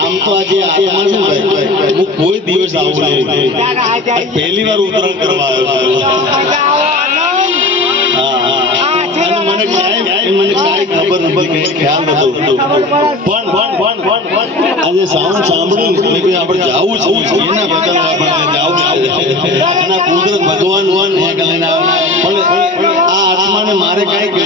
આમ તો આજે આત્મા છે ભાઈ હું કોઈ દિવસ આવું નહીં પહેલી વાર ઉતરાણ કરવા આવ્યો મને કાંઈ ખબર નથી ખ્યાલ નતો પણ આજે સાઉન્ડ સાંભળ્યું મેં કહ્યું આપણે જાવું છે એના બદલવા જાવું અને કુદરત ભગવાન લઈને આવે પણ આ આત્માને મારે કાંઈ